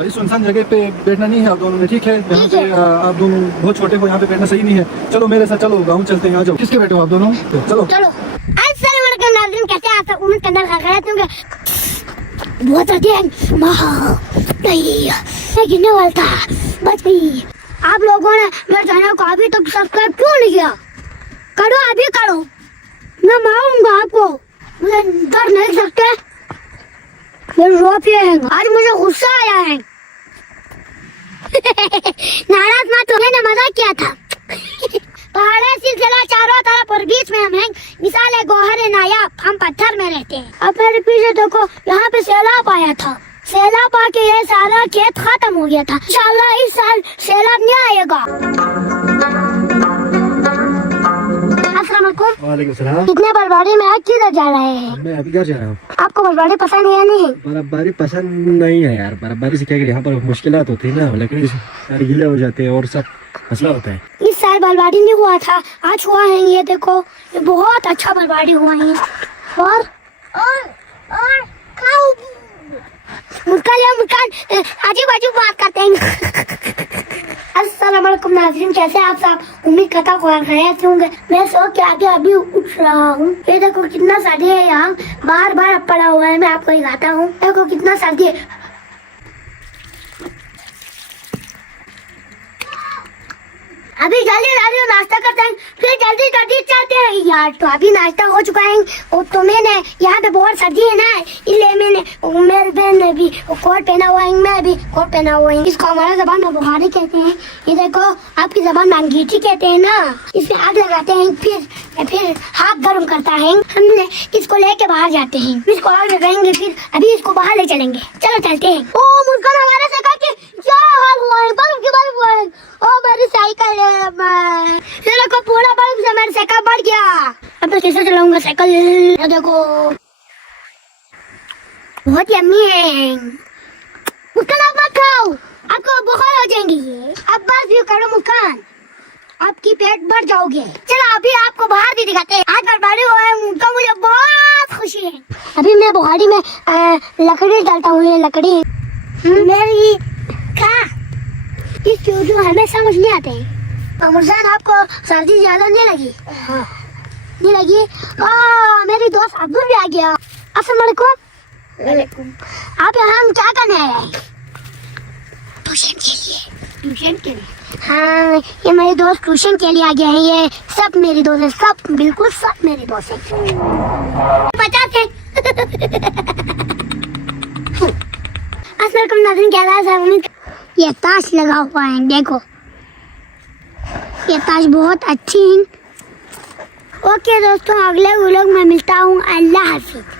इस सुनसान जगह पे बैठना नहीं है आप दोनों में, ठीक है? यहाँ पे आप दोनों बहुत छोटे हो, यहाँ पे बैठना सही नहीं है। चलो मेरे साथ चलो, गाँव चलते हैं। आ जाओ। किसके बैठे हो आप दोनों? चलो चलो। कैसे आप उम्मीद करना बहुत गिरने वाला था, बच गई। आप लोगों ने मेरे चैनल को अभी तक सब्सक्राइब क्यों नहीं किया? करो, अभी करो, मैं मारूंगा आपको। मुझे डर नहीं सकते, आज मुझे गुस्सा आया है। नाराज मत हो, मैंने मजाक किया था। पहाड़ी सिलसिला चारों तरफ और बीच में हम हैं, मिसाल है गौहर नायाब, हम पत्थर में रहते हैं। अब मेरे पीछे देखो, यहाँ पे सैलाब आया था। सैलाब आके ये सारा खेत खत्म हो गया था। इंशाल्लाह इस साल सैलाब नहीं आएगा। अस्सलाम वालेकुम। वालेकुम सलाम। कितने बर्बादी में आज किधर जा रहे हैं? मैं अभी घर जा रहा हूँ। आपको बर्बादी पसंद है या नहीं? बर्फबारी पसंद नहीं है यार। बर्फबारी से क्या करें, यहाँ पर मुश्किलात होती है ना, लकड़ी सारे गीले हो जाते हैं और सब मसला होता है। इस साल बर्बादी नहीं हुआ था, आज हुआ है। ये देखो, ये बहुत अच्छा बर्बादी हुआ है। और मुस्कान आजू बाजू बात करते हैं। अस्सलाम वालेकुम नाज़रीन, कैसे आप सब? उम्मीद करता हूँ खैरियत से होंगे। मैं सो के आगे अभी उठ रहा हूँ। ये देखो कितना सर्दी है, यहाँ बार बार पड़ा हुआ है। मैं आपको दिखाता हूँ, देखो कितना सर्दी है। अभी जल्दी नाश्ता करते हैं, फिर जल्दी चलते हैं यार। तो अभी नाश्ता हो चुका है और तो मैंने यहाँ पे बहुत सर्दी है ना, इसलिए मैंने मेरे बहन ने भी कोट पहना हुआ है, मैं भी कोट पहना हुआ है। इसको हमारे जबान में बुखारी कहते हैं। ये देखो, आपकी जबान में अंगीठी कहते हैं ना। इसमें आग लगाते हैं, फिर हाथ गर्म करता है। हमने इसको लेके बाहर जाते हैं, इसको आग लगाएंगे, फिर अभी इसको बाहर ले चलेंगे। चलो चलते हैं। ओ मुस्कान, हमारे साइकिल की क्या हाल हुआ है? बल्ब हुआ है। ओ मेरी साइकिल है, को पूरा बल्ब से मेरा साइकिल बढ़ गया। अब मैं कैसे चलाऊंगा साइकिल? देखो बहुत यम्मी है। मुस्कान आप मत खाओ, आपको बुखार हो जाएंगे। अब बस भी करो मुस्कान, आपकी पेट भर जाओगे। चलो अभी आपको बाहर भी दिखाते हैं। आज बर्बादी हुआ है, उनका मुझे बहुत खुशी है। अभी मैं बुखारी में लकड़ी डालता हूँ। ये लकड़ी मेरी खा, इस चूजू हमें समझ नहीं आते हैं। मुर्जान, आपको सर्दी ज्यादा नहीं लगी? हाँ। नहीं लगी? मेरी दोस्त अब्दुल भी आ गया। अस्सलाम वालेकुम। आप यहाँ क्या करने आए हैं? ट्यूशन के लिए। हाँ, ये मेरे दोस्त ट्यूशन के लिए आ गए हैं। ये सब मेरी दोस्त है, सब बिल्कुल सब मेरी दोस्त है। 50 है। अस्सलाम वालेकुम नाज़रीन, क्या हाल है? ये ताश लगा हुआ है, देखो ये ताश बहुत अच्छी है। ओके दोस्तों, अगले व्लॉग में मिलता हूँ। अल्लाह हाफिज़।